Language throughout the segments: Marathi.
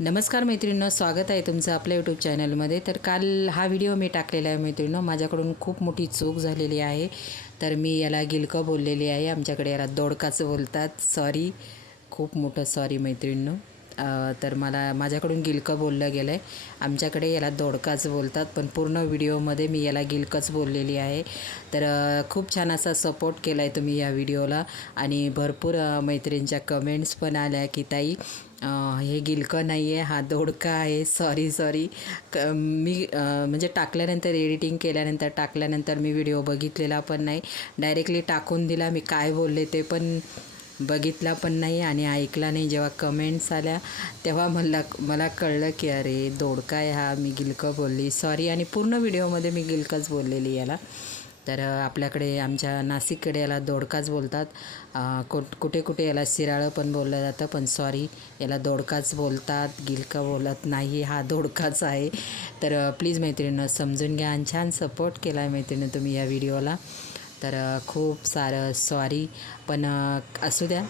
नमस्कार मैत्रिणींनो, स्वागत आहे तुमचं आपल्या यूट्यूब चॅनलमध्ये। तर काल हा व्हिडिओ मी टाकलेला आहे मैत्रिणींनो, माझ्याकडून खूप मोठी चूक झालेली आहे। तर मी याला गिलकं बोललेली आहे, आमच्याकडे याला दोडकाच बोलतात। सॉरी, खूप मोठं सॉरी मैत्रिणींनो। तर माझ्याकडून गिलकं बोललं गेलं आहे, आमच्याकडे याला दोडकाच बोलतात, पण पूर्ण व्हिडिओमध्ये मी याला गिलकंच बोललेली आहे। तर खूप छान असा सपोर्ट केला आहे तुम्ही या व्हिडिओला आणि भरपूर मैत्रिणींच्या कमेंट्स पण आल्या की ताई हे गिलकं नाही आहे, हा दोडका आहे। सॉरी मी म्हणजे टाकल्यानंतर एडिटिंग केल्यानंतर टाकल्यानंतर मी व्हिडिओ बघितलेला पण नाही, डायरेक्टली टाकून दिला। मी काय बोलले ते पण बघितला पण नाही आणि ऐकला नाही। जेव्हा कमेंट्स आल्या तेव्हा मला कळलं की अरे दोडका आहे हा, मी गिलकं बोलली, सॉरी। आणि पूर्ण व्हिडिओमध्ये मी गिलकंच बोललेली याला। तर आपल्याकडे आमच्या नाशिककडे याला दोडकाच बोलतात। कुठे कुठे याला शिराळं पण बोललं जातं, पण सॉरी, याला दोडकाच बोलतात, गिलका बोलत नाही, हा दोडकाच आहे। तर प्लीज मैत्रिणींनो समजून घ्या आणि छान सपोर्ट केला आहे मैत्रिणींनो तुम्ही या व्हिडिओला। तर खूप सारं सॉरी, पण असू द्या।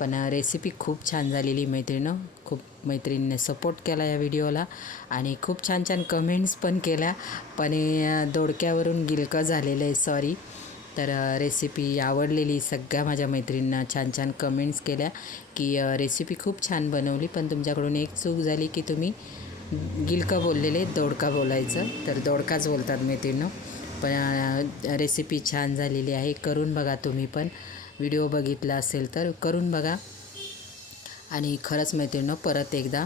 पण रेसिपी खूप छान झालेली मैत्रिणींनो, खूप मैत्रिणींनी सपोर्ट केला या व्हिडिओला आणि खूप छान छान कमेंट्स पण केल्या। पण दोडक्यावरून गिलकं झालेलं आहे, सॉरी। तर रेसिपी आवडलेली, सगळ्या माझ्या मैत्रिणींना छान छान कमेंट्स केल्या की रेसिपी खूप छान बनवली, पण तुमच्याकडून एक चूक झाली की तुम्ही गिलकं बोललेले, दोडका बोलायचं, तर दोडकाच बोलतात मैत्रिणींनो। पण रेसिपी छान झालेली आहे, करून बघा तुम्ही पण। व्हिडिओ बघितला असेल तर करून बघा। आणि खरंच मैत्रिणींनो परत एकदा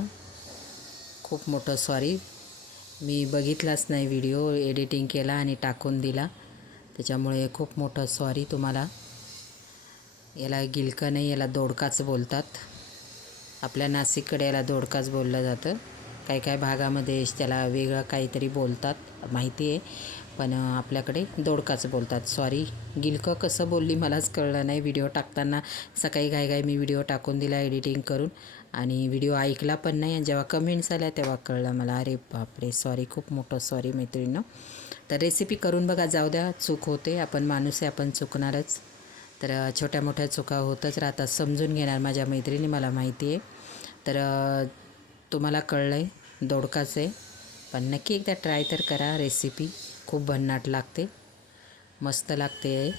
खूप मोठं सॉरी, मी बघितलाच नाही व्हिडिओ, एडिटिंग केला आणि टाकून दिला, त्याच्यामुळे खूप मोठं सॉरी तुम्हाला। याला गिलकं नाही, याला दोडकाच बोलतात। आपल्या नाशिककडे याला दोडकाच बोललं जातं, काही काही भागामध्ये त्याला वेगळं काहीतरी बोलतात माहिती आहे, पण आपल्याकडे दोडकाच बोलतात। सॉरी, गिलकं कसं बोलली मलाच कळलं नाही। व्हिडिओ टाकताना सकाळी घाई मी व्हिडिओ टाकून दिला एडिटिंग करून आणि व्हिडिओ ऐकला पण नाही, आणि जेव्हा कमेंट्स आल्या तेव्हा कळलं मला, अरे बापरे सॉरी, खूप मोठं सॉरी मैत्रिणींनो। तर रेसिपी करून बघा, जाऊ द्या, चूक होते, आपण माणूस आहे, आपण चुकणारच। तर छोट्या मोठ्या चुका होतच राहतात, समजून घेणार माझ्या मैत्रिणी, मला माहिती आहे। तर तुम्हाला कळलं आहे दोडकाच आहे, पण नक्की एकदा ट्राय तर करा। रेसिपी खूप भन्नाट लागते, मस्त लागते आहे।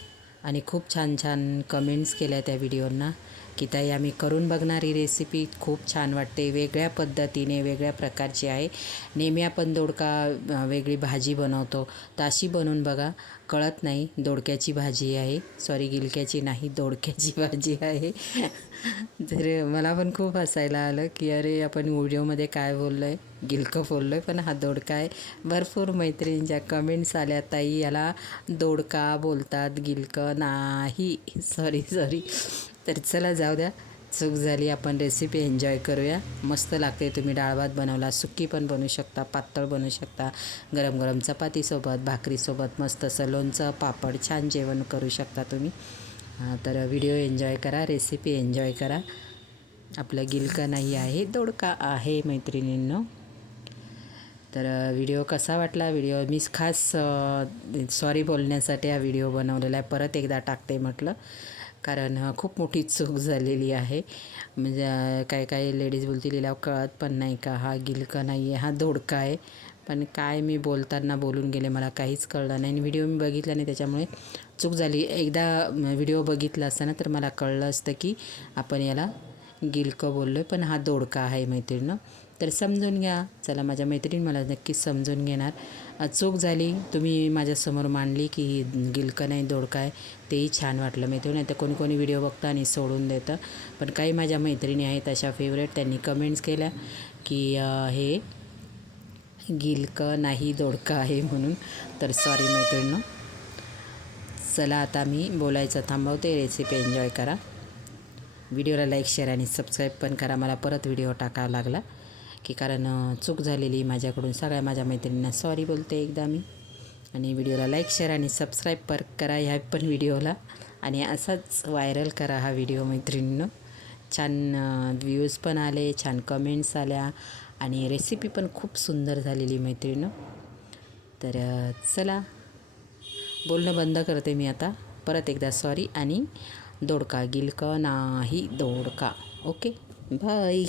आणि खूप छान छान कमेंट्स केल्या त्या व्हिडिओंना की ताई आम्ही करून बघणार, ही रेसिपी खूप छान वाटते, वेगळ्या पद्धतीने, वेगळ्या प्रकारची आहे। नेहमी आपण दोडका वेगळी भाजी बनवतो, तर अशी बनवून बघा, कळत नाही दोडक्याची भाजी आहे, सॉरी गिलक्याची नाही, दोडक्याची भाजी आहे। तर मला पण खूप हसायला आलं की अरे आपण व्हिडिओमध्ये काय बोललो आहे, गिलकं बोललो आहे, पण हा दोडका आहे। भरपूर मैत्रिणींच्या कमेंट्स आल्या, ताई याला दोडका बोलतात, गिलकं नाही, सॉरी। तर चला जाऊ द्या, चूक झाली, आपण रेसिपी एन्जॉय करूया। मस्त लागते, तुम्ही डाळ भात बनवला, सुक्की पण बनवू शकता, पातळ बनवू शकता, गरम गरम चपातीसोबत, भाकरीसोबत, मस्त असं लोणचं पापड, छान जेवण करू शकता तुम्ही। तर व्हिडिओ एन्जॉय करा, रेसिपी एन्जॉय करा। आपलं गिलकं नाही आहे, दोडका आहे मैत्रिणींनो। तर व्हिडिओ कसा वाटला, व्हिडिओ मी खास सॉरी बोलण्यासाठी हा व्हिडिओ बनवलेला आहे, परत एकदा टाकते म्हटलं, कारण खूप मोठी चूक झालेली आहे। म्हणजे काही लेडीज बोलतील हिला कळत पण नाही का, हा गिलकं नाही आहे, हा दोडका आहे, पण काय मी बोलताना बोलून गेले, मला काहीच कळलं नाही आणि व्हिडिओ मी बघितला नाही, त्याच्यामुळे चूक झाली। एकदा व्हिडिओ बघितला असताना तर मला कळलं असतं की आपण याला गिलकं बोललो आहे, पण हा दोडका आहे मैत्रिणींनो। तर समजून घ्या, चला माझ्या मैत्रीण मला नक्कीच समजून घेणार। चूक झाली, तुम्ही माझ्यासमोर मांडली की गिलकं नाही दोडका आहे, तेही छान वाटलं मैत्रीण। नाही तर कोणी कोणी व्हिडिओ बघतं आणि सोडून देतं, पण काही माझ्या मैत्रिणी आहेत अशा फेवरेट, त्यांनी कमेंट्स केल्या की हे गिलकं नाही दोडका आहे म्हणून। तर सॉरी मैत्रिणींनो, चला आता मी बोलायचं थांबवते, रेसिपी एन्जॉय करा। व्हिडिओला लाईक, शेअर आणि सबस्क्राईब पण करा, मला परत व्हिडिओ टाकावा लागला की कारण चूक झालेली माझ्याकडून। सगळ्या माझ्या मैत्रिणींना सॉरी बोलते एकदा मी। आणि व्हिडिओला लाईक, शेअर आणि सबस्क्राईब करा ह्या पण व्हिडिओला, आणि असाच व्हायरल करा हा व्हिडिओ मैत्रिणींनो। छान व्ह्यूज पण आले, छान कमेंट्स आल्या आणि रेसिपी पण खूप सुंदर झालेली मैत्रिणींनो। तर चला बोलणं बंद करते मी आता, परत एकदा सॉरी, आणि दोडका, गिलकं नाही दोडका। Okay, bye.